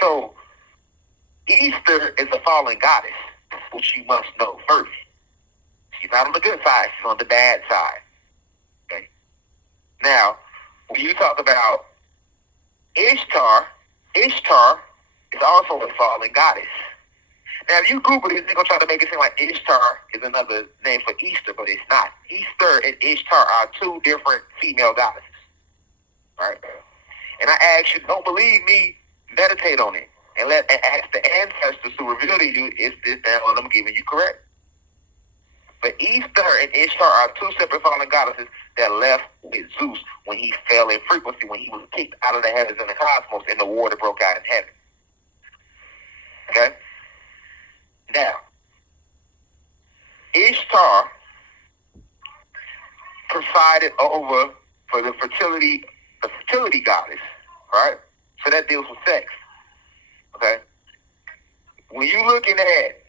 So Easter is a fallen goddess, which you must know first. She's not on the good side, she's on the bad side. Okay. Now, when you talk about Ishtar is also a fallen goddess. Now, if you Google this, they're going to try to make it seem like Ishtar is another name for Easter, but it's not. Easter and Ishtar are two different female goddesses. Right? And I ask you, don't believe me, meditate on it. And ask the ancestors who reveal to you, is this that what I'm giving you correct? But Easter and Ishtar are two separate fallen goddesses that left with Zeus when he fell in frequency, when he was kicked out of the heavens and the cosmos and the war that broke out in heaven. Okay? Now, Ishtar presided over for the fertility goddess, right? So that deals with sex. Okay? When you're looking at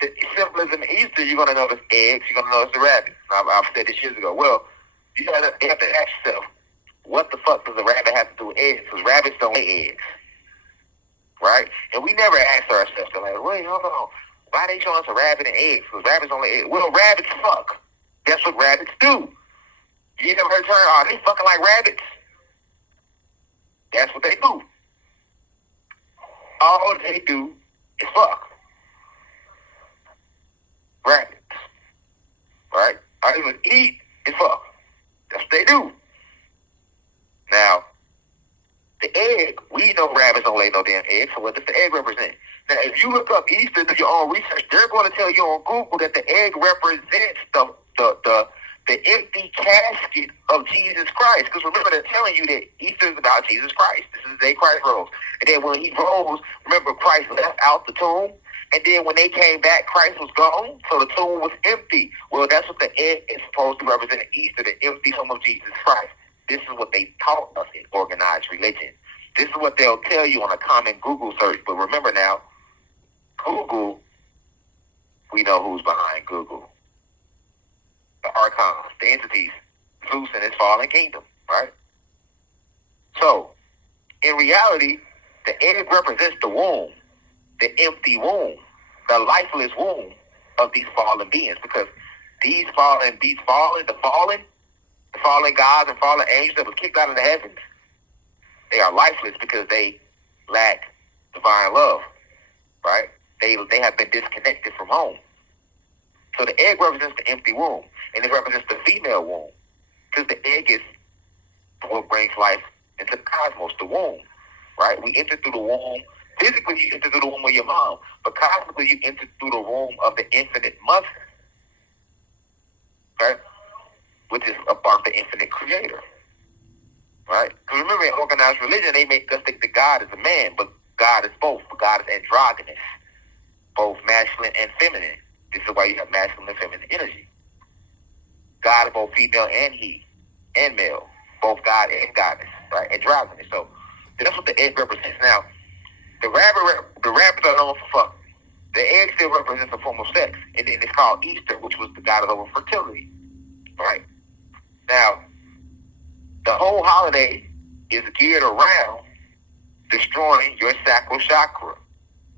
the symbolism of Easter, you're going to notice eggs, you're going to notice the rabbit. I've said this years ago. Well, you have to ask yourself, what the fuck does a rabbit have to do with eggs? Because rabbits don't lay eggs. Right? And we never ask ourselves, like, wait, hold on. Why they showing us a rabbit and eggs? Because rabbits don't lay eggs. Well, rabbits fuck. That's what rabbits do. You never heard the term, oh, they fucking like rabbits? That's what they do. All they do is fuck. Rabbits. Right? All they would eat is fuck. That's what they do. Now, the egg, we know rabbits don't lay no damn eggs, so what does the egg represent? Now, if you look up Easter, do your own research, they're going to tell you on Google that the egg represents the empty casket of Jesus Christ. Because remember, they're telling you that Easter is about Jesus Christ. This is the day Christ rose. And then when he rose, remember, Christ left out the tomb. And then when they came back, Christ was gone, so the tomb was empty. Well, that's what the egg is supposed to represent, Easter, the empty tomb of Jesus Christ. This is what they taught us in organized religion. This is what they'll tell you on a common Google search. But remember now, Google, we know who's behind Google. The archons, the entities, Zeus and his fallen kingdom, right? So, in reality, the egg represents the womb, the empty womb, the lifeless womb of these fallen beings, because the fallen gods and fallen angels that were kicked out of the heavens, they are lifeless because they lack divine love, right? They have been disconnected from home. So the egg represents the empty womb, and it represents the female womb, because the egg is what brings life into the cosmos, the womb, right? We enter through the womb. Physically, you enter through the womb of your mom, but cosmically, you enter through the womb of the infinite mother, okay? Which is a part of the infinite creator, right? Because remember, in organized religion, they make us think that God is a man, but God is both. But God is androgynous, both masculine and feminine. This is why you have masculine and feminine energy. God is both female and he, and male, both God and goddess, right? Androgynous. So that's what the egg represents. Now, the rabbits are known for fuck. The egg still represents a form of sex, and then it's called Easter, which was the goddess of fertility, right? Now, the whole holiday is geared around destroying your sacral chakra,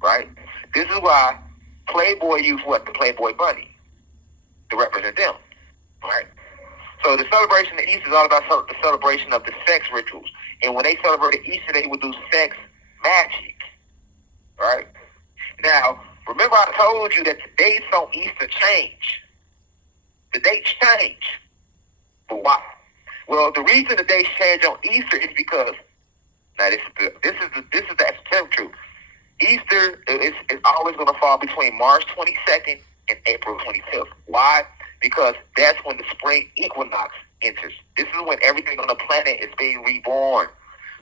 right? This is why Playboy used what? The Playboy bunny to represent them, right? So the celebration of Easter is all about the celebration of the sex rituals. And when they celebrated Easter, they would do sex magic, right? Now, remember I told you that the dates on Easter change. The dates change. But why? Well, the reason the dates change on Easter is because, now this is the esoteric truth. Easter is always going to fall between March 22nd and April 25th. Why? Because that's when the spring equinox enters. This is when everything on the planet is being reborn.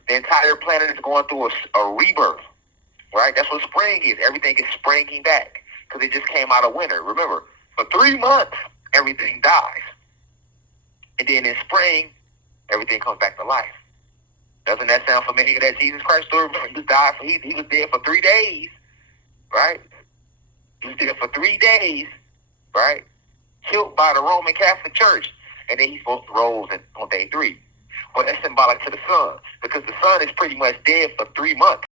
The entire planet is going through a rebirth, right? That's what spring is. Everything is springing back because it just came out of winter. Remember, for 3 months, everything dies. And then in spring, everything comes back to life. Doesn't that sound familiar, that Jesus Christ story? Remember, he was dead for 3 days, right? He was dead for 3 days, right? Killed by the Roman Catholic Church. And then he's supposed to rise on day 3. Well, that's symbolic to the sun, because the sun is pretty much dead for 3 months.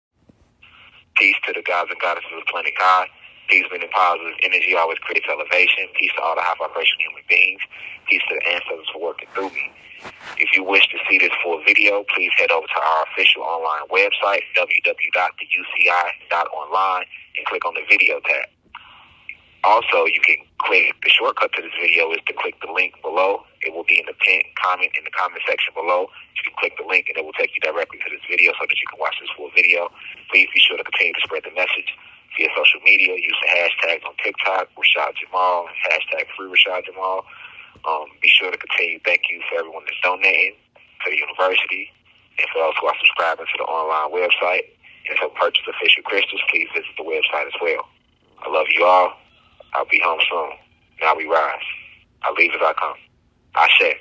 Peace to the gods and goddesses of planet God. Peace, meaning positive energy always creates elevation. Peace to all the high vibration human beings. Peace to the ancestors for working through me. If you wish to see this full video, please head over to our official online website, www.theuci.online, and click on the video tab. Also, you can click, the shortcut to this video is to click the link below. It will be in the pinned comment in the comment section below. You can click the link and it will take you directly to this video so that you can watch this full video. Please be sure to continue to spread the message via social media using hashtags on TikTok, Rashad Jamal, hashtag free Rashad Jamal. Be sure to continue. Thank you for everyone that's donating to the university and for those who are subscribing to the online website. And to purchase official crystals, please visit the website as well. I love you all. I'll be home soon. Now we rise. I leave as I come. Ashe.